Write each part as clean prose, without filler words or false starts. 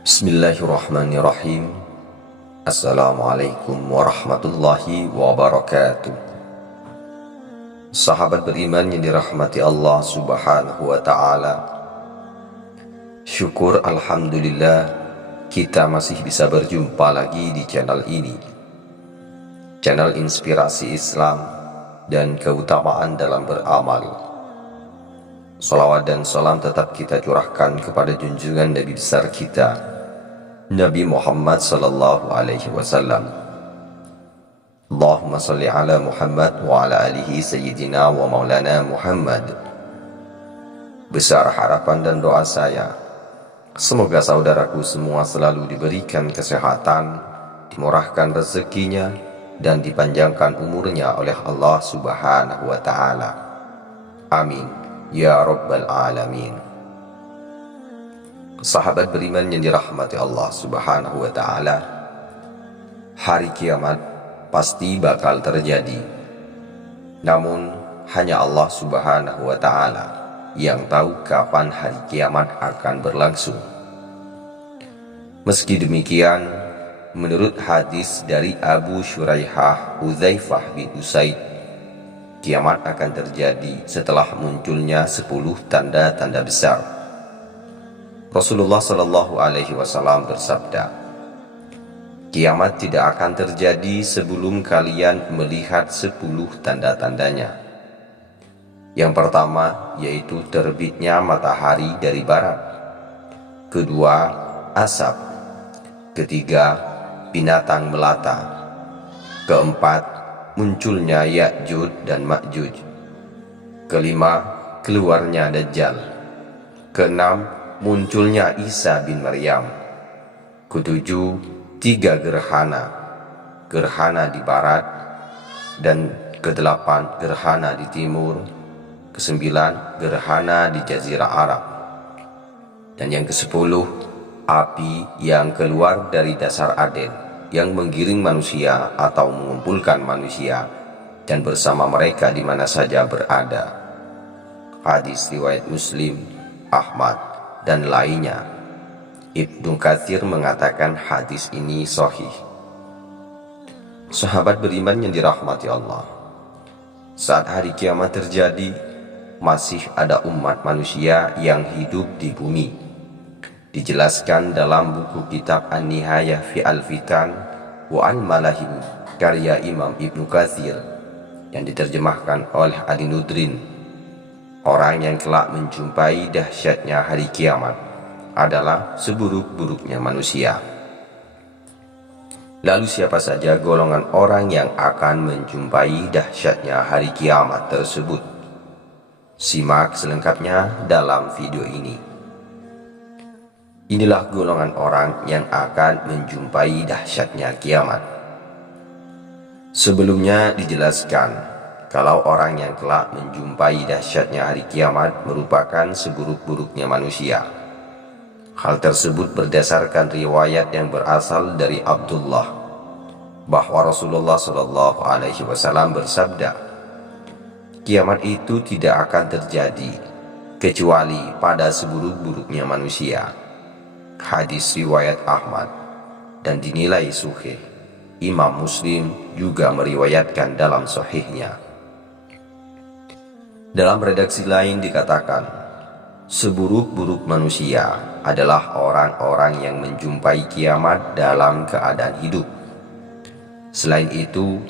Bismillahirrahmanirrahim. Assalamualaikum warahmatullahi wabarakatuh. Sahabat beriman yang dirahmati Allah subhanahu wa ta'ala, syukur alhamdulillah kita masih bisa berjumpa lagi di channel ini, channel inspirasi Islam dan keutamaan dalam beramal. Salawat dan salam tetap kita curahkan kepada junjungan Nabi besar kita, Nabi Muhammad sallallahu alaihi wasallam. Allahumma salli ala Muhammad wa ala alihi sayyidina wa maulana Muhammad. Besar harapan dan doa saya, semoga saudaraku semua selalu diberikan kesehatan, dimurahkan rezekinya, dan dipanjangkan umurnya oleh Allah subhanahu wa ta'ala. Amin ya rabbal alamin. Sahabat beriman yang dirahmati Allah subhanahu wa ta'ala, hari kiamat pasti bakal terjadi. Namun hanya Allah subhanahu wa ta'ala yang tahu kapan hari kiamat akan berlangsung. Meski demikian, menurut hadis dari Abu Shuraihah Hudzaifah bin Usaid, kiamat akan terjadi setelah munculnya 10 tanda-tanda besar. Rasulullah Shallallahu Alaihi Wasallam bersabda, kiamat tidak akan terjadi sebelum kalian melihat 10 tanda-tandanya. Yang pertama yaitu terbitnya matahari dari barat. Kedua, asap. Ketiga, binatang melata. Keempat, munculnya Ya'juj dan Ma'juj. Kelima, keluarnya Dajjal. Keenam, munculnya Isa bin Maryam. Ketujuh, 3 gerhana. Gerhana di barat, dan kedelapan gerhana di timur. Kesembilan, gerhana di Jazirah Arab. Dan yang ke-10, api yang keluar dari dasar Aden, yang menggiring manusia atau mengumpulkan manusia dan bersama mereka di mana saja berada. Hadis riwayat Muslim, Ahmad, dan lainnya. Ibnu Katsir mengatakan hadis ini sahih. Sahabat beriman yang dirahmati Allah, saat hari kiamat terjadi, masih ada umat manusia yang hidup di bumi. Dijelaskan dalam buku kitab An-Nihayah fi Al-Fitan wa Al-Malahim karya Imam Ibnu Katsir yang diterjemahkan oleh Ali Nudrin. Orang yang kelak menjumpai dahsyatnya hari kiamat adalah seburuk-buruknya manusia. Lalu siapa saja golongan orang yang akan menjumpai dahsyatnya hari kiamat tersebut? Simak selengkapnya dalam video ini. Inilah golongan orang yang akan menjumpai dahsyatnya kiamat. Sebelumnya dijelaskan kalau orang yang kelak menjumpai dahsyatnya hari kiamat merupakan seburuk-buruknya manusia. Hal tersebut berdasarkan riwayat yang berasal dari Abdullah bahwa Rasulullah Shallallahu Alaihi Wasallam bersabda, kiamat itu tidak akan terjadi kecuali pada seburuk-buruknya manusia. Hadis riwayat Ahmad dan dinilai sahih. Imam Muslim juga meriwayatkan dalam sahihnya. Dalam redaksi lain dikatakan, seburuk-buruk manusia adalah orang-orang yang menjumpai kiamat dalam keadaan hidup. Selain itu,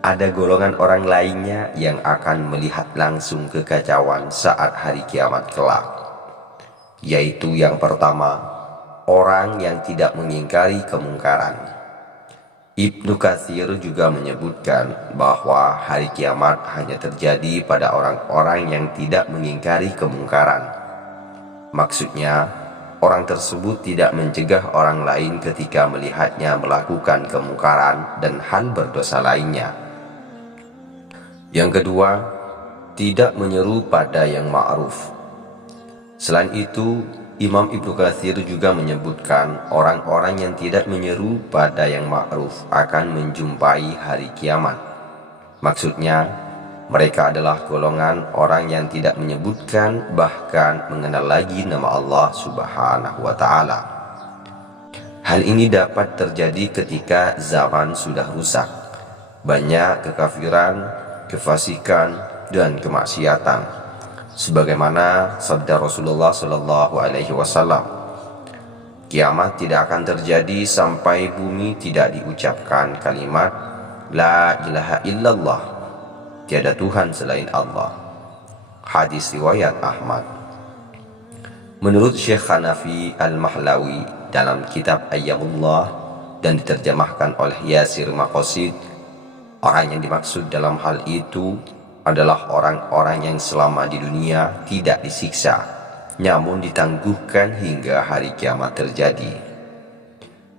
ada golongan orang lainnya yang akan melihat langsung kekacauan saat hari kiamat kelak, yaitu yang pertama, orang yang tidak mengingkari kemungkaran. Ibnu Katsir juga menyebutkan bahwa hari kiamat hanya terjadi pada orang-orang yang tidak mengingkari kemungkaran. Maksudnya, orang tersebut tidak mencegah orang lain ketika melihatnya melakukan kemungkaran dan hal berdosa lainnya. Yang kedua, tidak menyeru pada yang ma'ruf. Selain itu, Imam Ibnu Katsir juga menyebutkan orang-orang yang tidak menyeru pada yang ma'ruf akan menjumpai hari kiamat. Maksudnya, mereka adalah golongan orang yang tidak menyebutkan bahkan mengenal lagi nama Allah subhanahu wa ta'ala. Hal ini dapat terjadi ketika zaman sudah rusak, banyak kekafiran, kefasikan, dan kemaksiatan. Sebagaimana sabda Rasulullah SAW, kiamat tidak akan terjadi sampai bumi tidak diucapkan kalimat La ilaha illallah, tiada Tuhan selain Allah. Hadis riwayat Ahmad. Menurut Syekh Hanafi Al-Mahlawi dalam kitab Ayyamullah dan diterjemahkan oleh Yasir Maqasid, orang yang dimaksud dalam hal itu adalah orang-orang yang selama di dunia tidak disiksa, namun ditangguhkan hingga hari kiamat terjadi.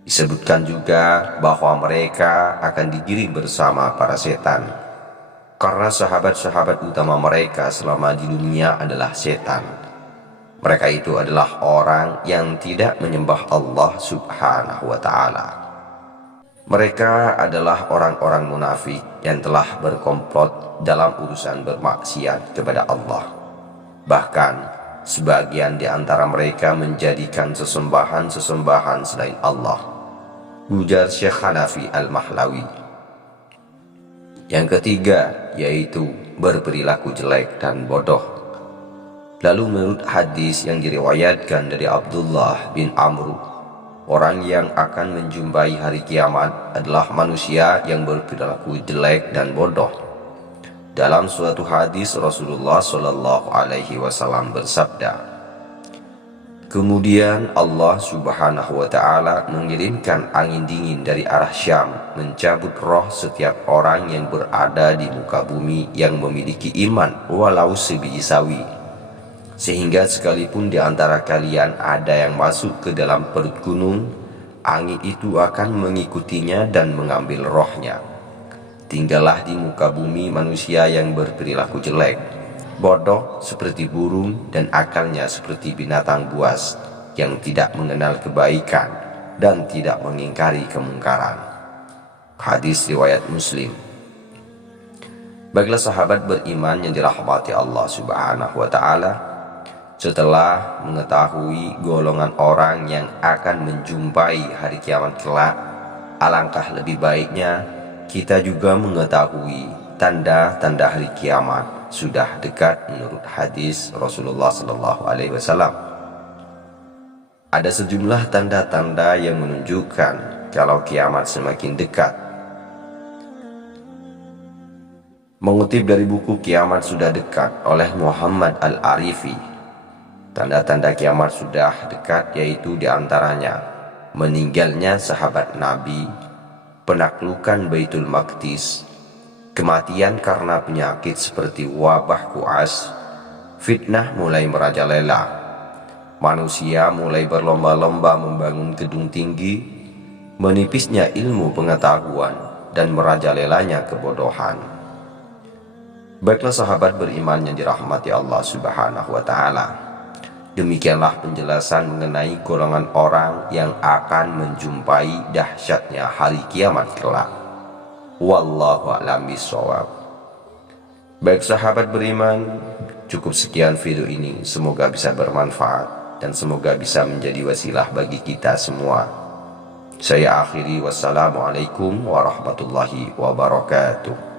Disebutkan juga bahwa mereka akan digiring bersama para setan, karena sahabat-sahabat utama mereka selama di dunia adalah setan. Mereka itu adalah orang yang tidak menyembah Allah Subhanahu wa Ta'ala. Mereka adalah orang-orang munafik yang telah berkomplot dalam urusan bermaksiat kepada Allah. Bahkan sebagian di antara mereka menjadikan sesembahan-sesembahan selain Allah. Ujar Syekh Hanafi Al-Mahlawi. Yang ketiga yaitu berperilaku jelek dan bodoh. Lalu menurut hadis yang diriwayatkan dari Abdullah bin Amr, orang yang akan menjumpai hari kiamat adalah manusia yang berperilaku jelek dan bodoh. Dalam suatu hadis Rasulullah SAW bersabda, kemudian Allah Subhanahu wa Ta'ala mengirimkan angin dingin dari arah Syam, mencabut roh setiap orang yang berada di muka bumi yang memiliki iman walau sebiji sawi, sehingga sekalipun di antara kalian ada yang masuk ke dalam perut gunung, angin itu akan mengikutinya dan mengambil rohnya. Tinggallah di muka bumi manusia yang berperilaku jelek, bodoh seperti burung, dan akalnya seperti binatang buas yang tidak mengenal kebaikan dan tidak mengingkari kemungkaran. Hadis riwayat Muslim. Baiklah sahabat beriman yang dirahmati Allah Subhanahu wa Ta'ala, setelah mengetahui golongan orang yang akan menjumpai hari kiamat kelak, alangkah lebih baiknya kita juga mengetahui tanda-tanda hari kiamat sudah dekat menurut hadis Rasulullah SAW. Ada sejumlah tanda-tanda yang menunjukkan kalau kiamat semakin dekat. Mengutip dari buku Kiamat Sudah Dekat oleh Muhammad Al-Arifi, tanda-tanda kiamat sudah dekat yaitu diantaranya meninggalnya sahabat Nabi, penaklukan Baitul Maqdis, kematian karena penyakit seperti wabah kuas, fitnah mulai merajalela, manusia mulai berlomba-lomba membangun gedung tinggi, menipisnya ilmu pengetahuan, dan merajalelanya kebodohan. Baiklah sahabat beriman yang dirahmati Allah Subhanahu wa Ta'ala, demikianlah penjelasan mengenai golongan orang yang akan menjumpai dahsyatnya hari kiamat kelak. Wallahu a'lam bishawab. Baik sahabat beriman, cukup sekian video ini. Semoga bisa bermanfaat dan semoga bisa menjadi wasilah bagi kita semua. Saya akhiri, wassalamualaikum warahmatullahi wabarakatuh.